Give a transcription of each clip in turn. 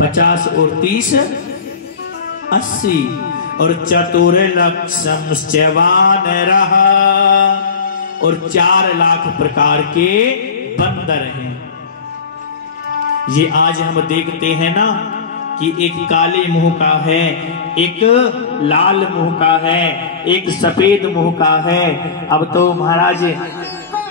50 और 30 80 और चतुर लक्षम चैवान रहा और 4 लाख प्रकार के बंदर हैं। ये आज हम देखते हैं ना कि एक काले मुंह का है, एक लाल मुंह का है, एक सफेद मुंह का है। अब तो महाराज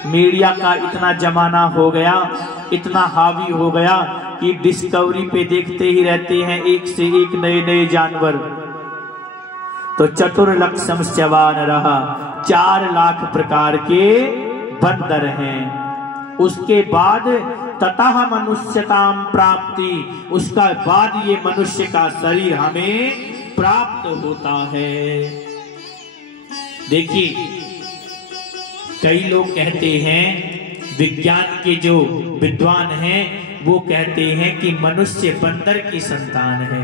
मीडिया का इतना जमाना हो गया, इतना हावी हो गया कि डिस्कवरी पे देखते ही रहते हैं एक से एक नए नए जानवर। तो चतुर लक्षम चैवान रहा, 4 लाख प्रकार के बंदर हैं। उसके बाद ततः मनुष्यताम प्राप्ति, उसका बाद ये मनुष्य का शरीर हमें प्राप्त होता है। देखिए कई लोग कहते हैं, विज्ञान के जो विद्वान हैं वो कहते हैं कि मनुष्य बंदर की संतान है।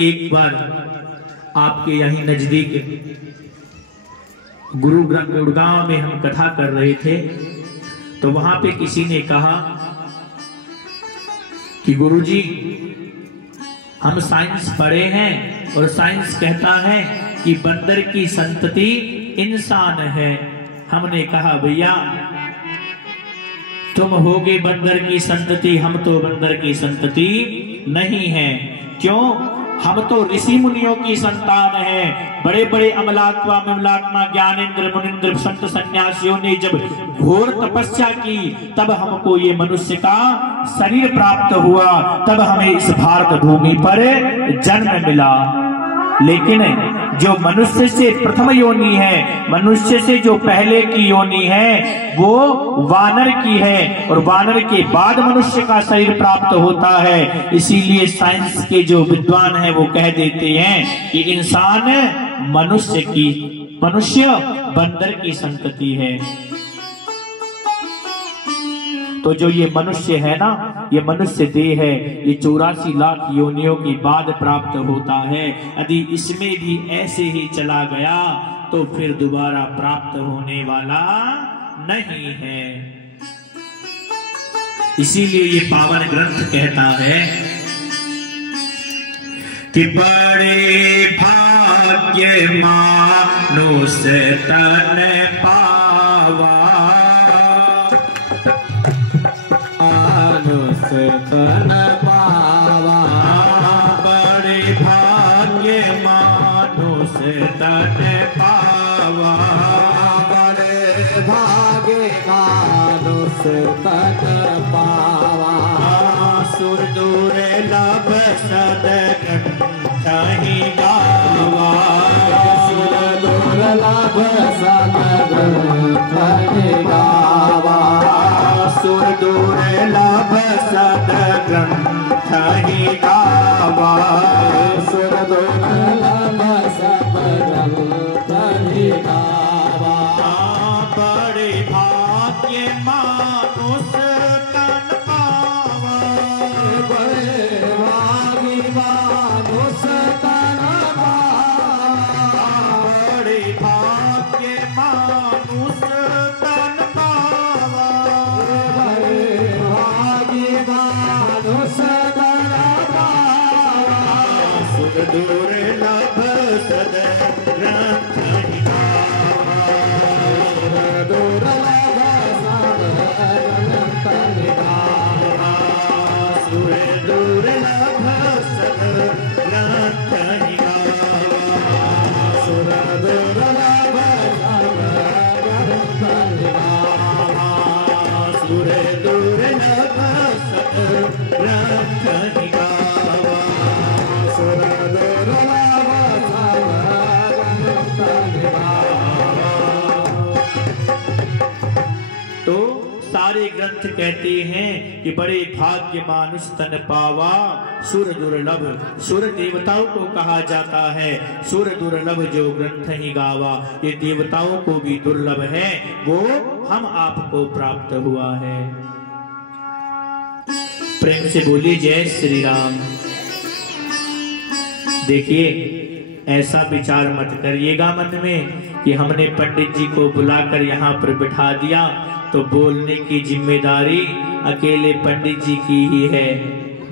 एक बार आपके यहीं नजदीक गुरुगांव में हम कथा कर रहे थे, तो वहां पे किसी ने कहा कि गुरुजी हम साइंस पढ़े हैं और साइंस कहता है कि बंदर की संतति इंसान है। हमने कहा भैया तुम होगे बंदर की संतति, हम तो बंदर की संतति नहीं है। क्यों? हम तो ऋषि मुनियों की संतान हैं। बड़े बड़े अमलात्मा विमलात्मा ज्ञानेंद्र मुनिंद्र संत सन्यासियों ने जब घोर तपस्या की तब हमको ये मनुष्य का शरीर प्राप्त हुआ, तब हमें इस भारत भूमि पर जन्म मिला। लेकिन जो मनुष्य से प्रथम योनि है, मनुष्य से जो पहले की योनि है वो वानर की है, और वानर के बाद मनुष्य का शरीर प्राप्त होता है। इसीलिए साइंस के जो विद्वान हैं वो कह देते हैं कि इंसान मनुष्य बंदर की संतति है। तो जो ये मनुष्य है ना, ये मनुष्य देह है, ये 84 लाख योनियों के बाद प्राप्त होता है। यदि इसमें भी ऐसे ही चला गया तो फिर दोबारा प्राप्त होने वाला नहीं है। इसीलिए ये पावन ग्रंथ कहता है कि बड़े भाग्य मानुष तन पावा, तन पावा, बड़े भाग्य मानुष तन पावा, बड़े भाग्य मानुष तन पावा, सुर दूर लब सद कहीं गावा, सुर दूर लब सद कहीं गावा, सुर दूर लब सद ग्रंथ ही गावा, सुर दूर लब सद ग्रंथ ही गावा, बड़े भाग्य मानुष तन पावा, बड़े भाग्य मानुष तन पावा, बड़े भाग्य मानुष तन पावा, सुर दूर लब सद ग्रंथ ही गावा, सुर दूर लब सद ग्रंथ ही गावा, सुर दूर लब सद ग्रंथ ही गावा, सुर दूर लब सद ग्रंथ ही गावा, सुर दूर लब सद ग्रंथ ही गावा, सुर दूर लब सद ग्रंथ ही गावा। तो सारे ग्रंथ कहते हैं कि बड़े भाग्य मानुष तन पावा, सुर दुर्लभ, सुर देवताओं को कहा जाता है, सुर दुर्लभ जो ग्रंथ ही गावा, ये देवताओं को भी दुर्लभ है, वो हम आपको प्राप्त हुआ है। प्रेम से बोलिए जय श्री राम। देखिए ऐसा विचार मत करिएगा मन में कि हमने पंडित जी को बुलाकर यहाँ पर बिठा दिया तो बोलने की जिम्मेदारी अकेले पंडित जी की ही है।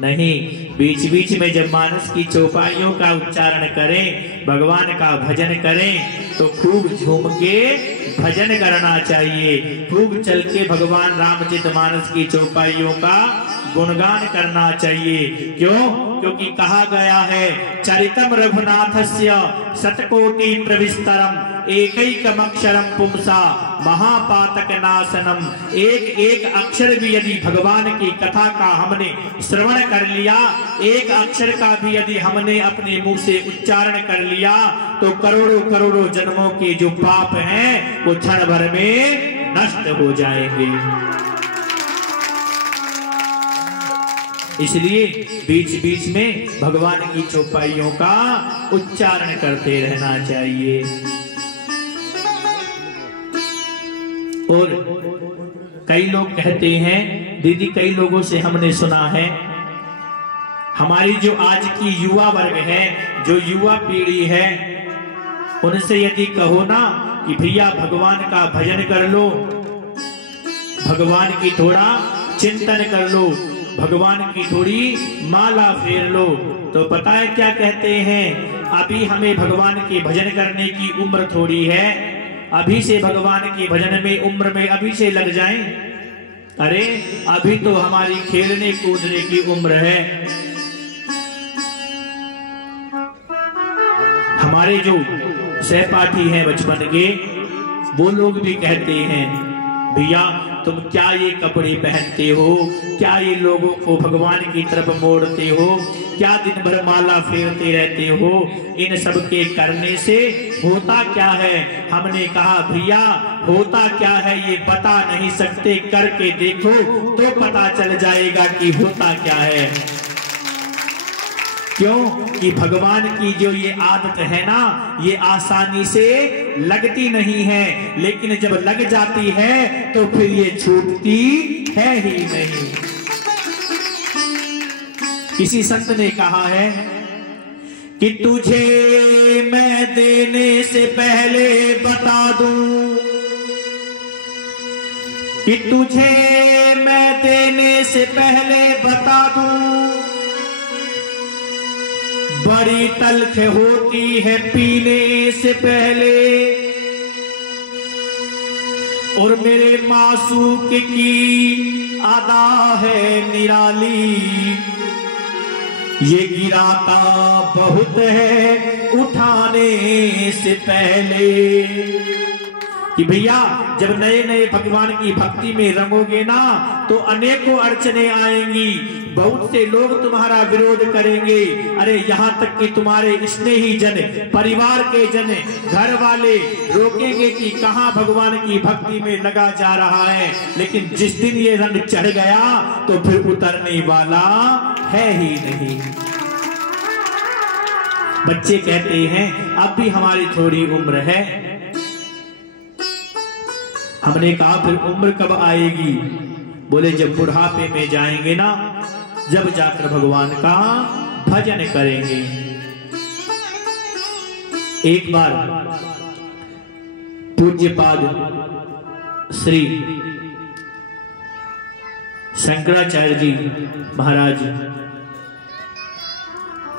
नहीं, बीच बीच में जब मानस की चौपाइयों का उच्चारण करें, भगवान का भजन करें, तो खूब झूम के भजन करना चाहिए। खूब चल के भगवान रामचरितमानस की चौपाइयों का गुणगान करना चाहिए। क्यों? क्योंकि कहा गया है, चरितम रघुनाथस्य शतकोटि प्रविस्तरम एकैकमक्षरम पुंसा महापातक नाशनम। एक एक अक्षर भी यदि भगवान की कथा का हमने श्रवण कर लिया, एक अक्षर का भी यदि हमने अपने मुंह से उच्चारण कर लिया, तो करोड़ों करोड़ों जन्मों के जो पाप हैं वो क्षण भर में नष्ट हो जाएंगे। इसलिए बीच बीच में भगवान की चौपाइयों का उच्चारण करते रहना चाहिए। और कई लोग कहते हैं, दीदी कई लोगों से हमने सुना है, हमारी जो आज की युवा वर्ग है, जो युवा पीढ़ी है, उनसे यदि कहो ना कि भैया भगवान का भजन कर लो, भगवान की थोड़ा चिंतन कर लो, भगवान की थोड़ी माला फेर लो, तो पता है क्या कहते हैं? अभी हमें भगवान के भजन करने की उम्र थोड़ी है, अभी से भगवान के भजन में उम्र में अभी से लग जाएं। अरे अभी तो हमारी खेलने कूदने की उम्र है। हमारे जो सहपाठी हैं बचपन के, वो लोग भी कहते हैं, भैया तुम क्या ये कपड़े पहनते हो, क्या ये लोगों को भगवान की तरफ मोड़ते हो, क्या दिन भर माला फेरते रहते हो, इन सब के करने से होता क्या है? हमने कहा भैया होता क्या है ये बता नहीं सकते, करके देखो तो पता चल जाएगा कि होता क्या है। क्यों? कि भगवान की जो ये आदत है ना, ये आसानी से लगती नहीं है, लेकिन जब लग जाती है तो फिर ये छूटती है ही नहीं। किसी संत ने कहा है कि तुझे मैं देने से पहले बता दूं, कि तुझे मैं देने से पहले बता दूं, बड़ी तल्ख होती है पीने से पहले, और मेरे मासूक की अदा है निराली, ये गिराता बहुत है उठाने से पहले। कि भैया जब नए नए भगवान की भक्ति में रंगोगे ना, तो अनेकों अड़चने आएंगी, बहुत से लोग तुम्हारा विरोध करेंगे। अरे यहाँ तक कि तुम्हारे स्नेही जन, परिवार के जन, घर वाले रोकेंगे कि कहाँ भगवान की भक्ति में लगा जा रहा है, लेकिन जिस दिन ये रंग चढ़ गया तो फिर उतरने वाला है ही नहीं। बच्चे कहते हैं अब भी हमारी थोड़ी उम्र है। हमने कहा फिर उम्र कब आएगी? बोले जब बुढ़ापे में जाएंगे ना, जब जाकर भगवान का भजन करेंगे। एक बार पूज्यपाद श्री शंकराचार्य जी महाराज,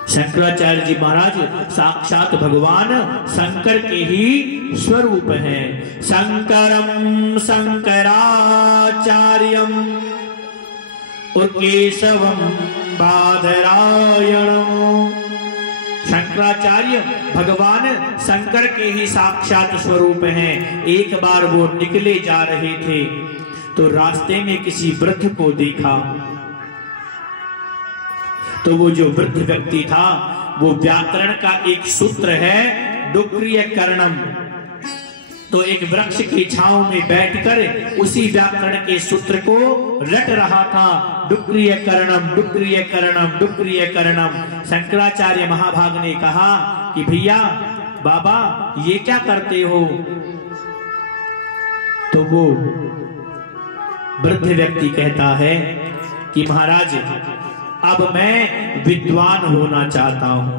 शंकराचार्य जी महाराज साक्षात भगवान शंकर के ही स्वरूप हैं। शंकरम शंकराचार्यम और केशवम बादरायणम। शंकराचार्य भगवान शंकर के ही साक्षात स्वरूप हैं। एक बार वो निकले जा रहे थे तो रास्ते में किसी वृद्ध को देखा, तो वो जो वृद्ध व्यक्ति था वो व्याकरण का एक सूत्र है डुक्रिय कर्णम, तो एक वृक्ष की छांव में बैठकर उसी व्याकरण के सूत्र को रट रहा था, डुक्रिय कर्णम डुक्रिय कर्णम डुक्रिय कर्णम। शंकराचार्य महाभाग ने कहा कि भैया बाबा ये क्या करते हो? तो वो वृद्ध व्यक्ति कहता है कि महाराज अब मैं विद्वान होना चाहता हूं।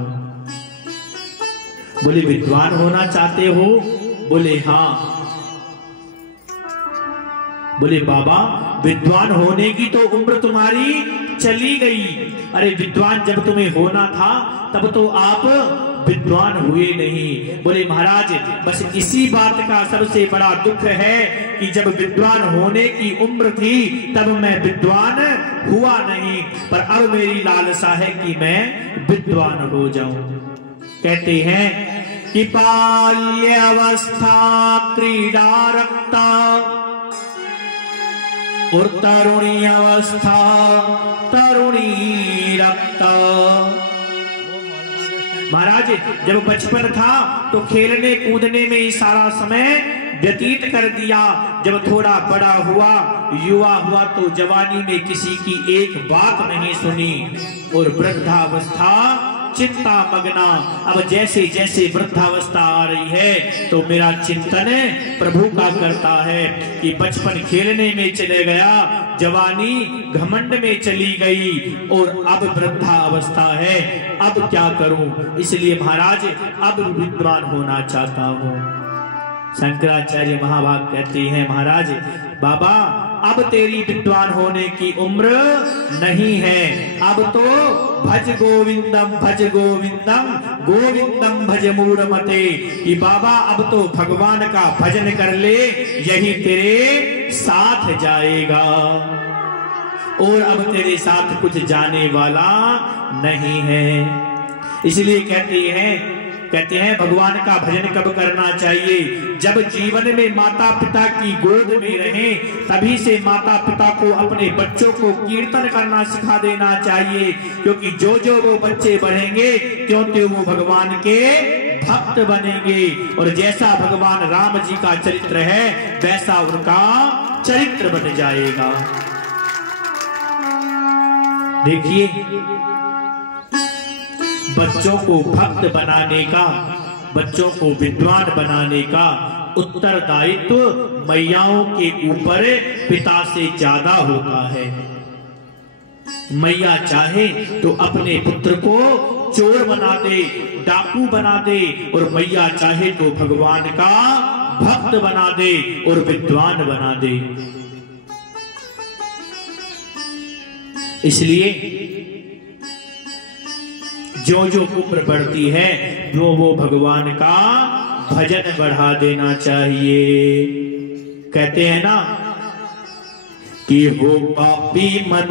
बोले विद्वान होना चाहते हो? बोले हाँ। बोले बाबा विद्वान होने की तो उम्र तुम्हारी चली गई। अरे विद्वान जब तुम्हें होना था तब तो आप विद्वान हुए नहीं। बोले महाराज बस इसी बात का सबसे बड़ा दुख है कि जब विद्वान होने की उम्र थी तब मैं विद्वान हुआ नहीं, पर अब मेरी लालसा है कि मैं विद्वान हो जाऊं। कहते हैं कि बाल्य अवस्था क्रीड़ा रक्ता और तरुणी अवस्था तरुणी रक्ता। महाराज जब बचपन था तो खेलने कूदने में ही सारा समय व्यतीत कर दिया। जब थोड़ा बड़ा हुआ, युवा हुआ, तो जवानी में किसी की एक बात नहीं सुनी और वृद्धावस्था चिंता मग्ना। अब जैसे जैसे वृद्धावस्था आ रही है तो मेरा चिंतन प्रभु का करता है कि बचपन खेलने में चले गया, जवानी घमंड में चली गई और अब वृद्धावस्था है, अब क्या करूं। इसलिए महाराज अब विद्वान होना चाहता हूं। शंकराचार्य महाभाग कहते हैं महाराज बाबा अब तेरी विद्वान होने की उम्र नहीं है, अब तो भज गोविंदम गोविंदम भज मूढ़मते। कि बाबा अब तो भगवान का भजन कर ले, यही तेरे साथ जाएगा और अब तेरे साथ कुछ जाने वाला नहीं है। इसलिए कहते हैं भगवान का भजन कब करना चाहिए? जब जीवन में माता पिता की गोद में रहें, तभी से माता पिता को अपने बच्चों को कीर्तन करना सिखा देना चाहिए, क्योंकि जो जो वो बच्चे बढ़ेंगे त्यों त्यों वो भगवान के भक्त बनेंगे और जैसा भगवान राम जी का चरित्र है वैसा उनका चरित्र बन जाएगा। देखिए बच्चों को भक्त बनाने का, बच्चों को विद्वान बनाने का उत्तरदायित्व मैयाओं के ऊपर पिता से ज्यादा होता है। मैया चाहे तो अपने पुत्र को चोर बना दे, डाकू बना दे, और मैया चाहे तो भगवान का भक्त बना दे और विद्वान बना दे। इसलिए जो जो उम्र बढ़ती है वो भगवान का भजन बढ़ा देना चाहिए। कहते हैं ना कि हो पापी मन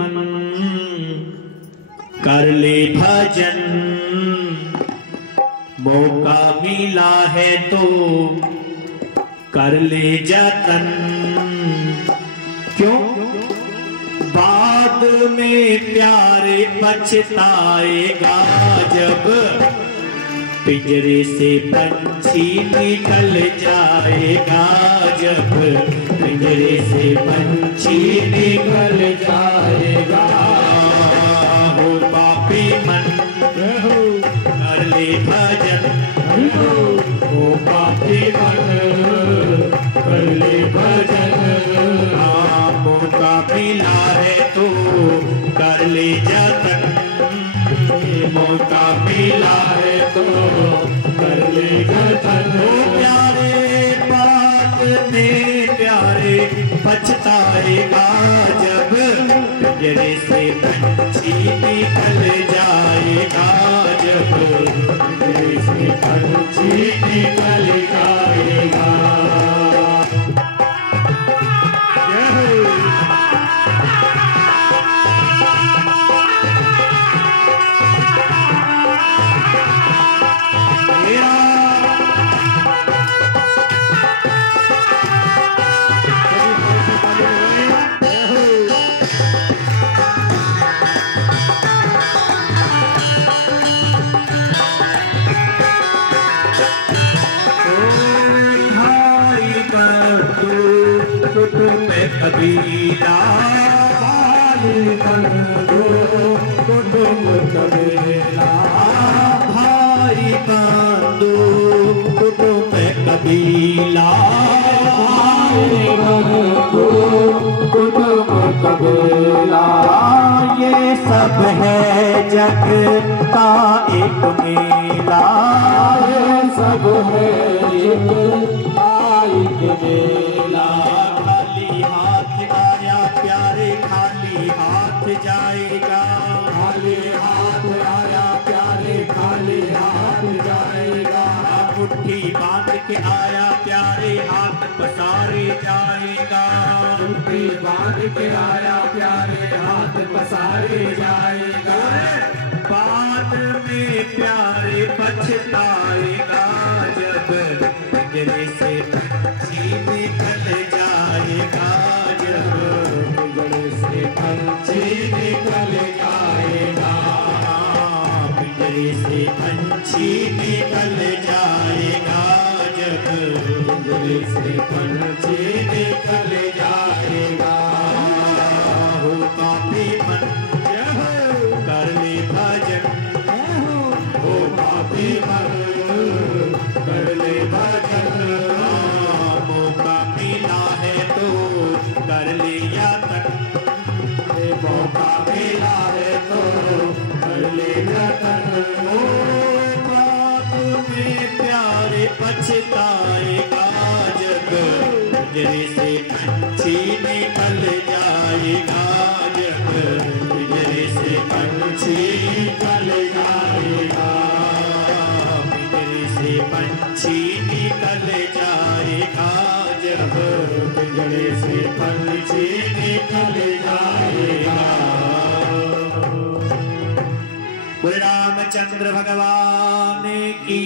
कर ले भजन, मौका मिला है तो कर ले जतन। क्यों? बाद में प्यारे पछताएगा जब पिंजरे से पंछी निकल जाएगा, जब पिंजरे से पंछी निकल जाएगा। हो पापी मन कर ले भजन, हो पापी मन कर ले भजन। मौका मिला है तो कर ले जतन, मौका मिला है तो कर ले जतन। प्यारे बात में प्यारे पछताएगा जब पिंजरे से पंछी निकल जाएगा, जब पिंजरे से पंछी निकल जाएगा। कबीला कुटुंब कबीला, भाई बंधु कुटुंब कबीला, कुटुंब कबीला। ये सब है जग का एक मेला, ये सब है एक मेला। पसारे जाएगा। टूटी बांध के आया प्यारे हाथ पसारे जाएगा। बाद में प्यारे पछताएगा जब पिंजरे से पंछी निकल जाएगा। जब पिंजरे से पंछी निकल जाएगा। पिंजरे से पंछी निकल जाएगा। जब पिंजरे से पंछी निकल जाएगा। हो पापी मन कर ले भजन। हो पापी मन कर ले भजन। मौका मिला है तो कर ले यतन। मौका मिला है तो कर ले यतन। बात में प्यारे पछताएगा जब पिंजरे से पंछी निकल जाएगा। जब पिंजरे से पंछी निकल जाएगा। पिंजरे से पंछी निकल जाएगा। जब पिंजरे से पंछी निकल जाएगा। बोले रामचंद्र भगवान की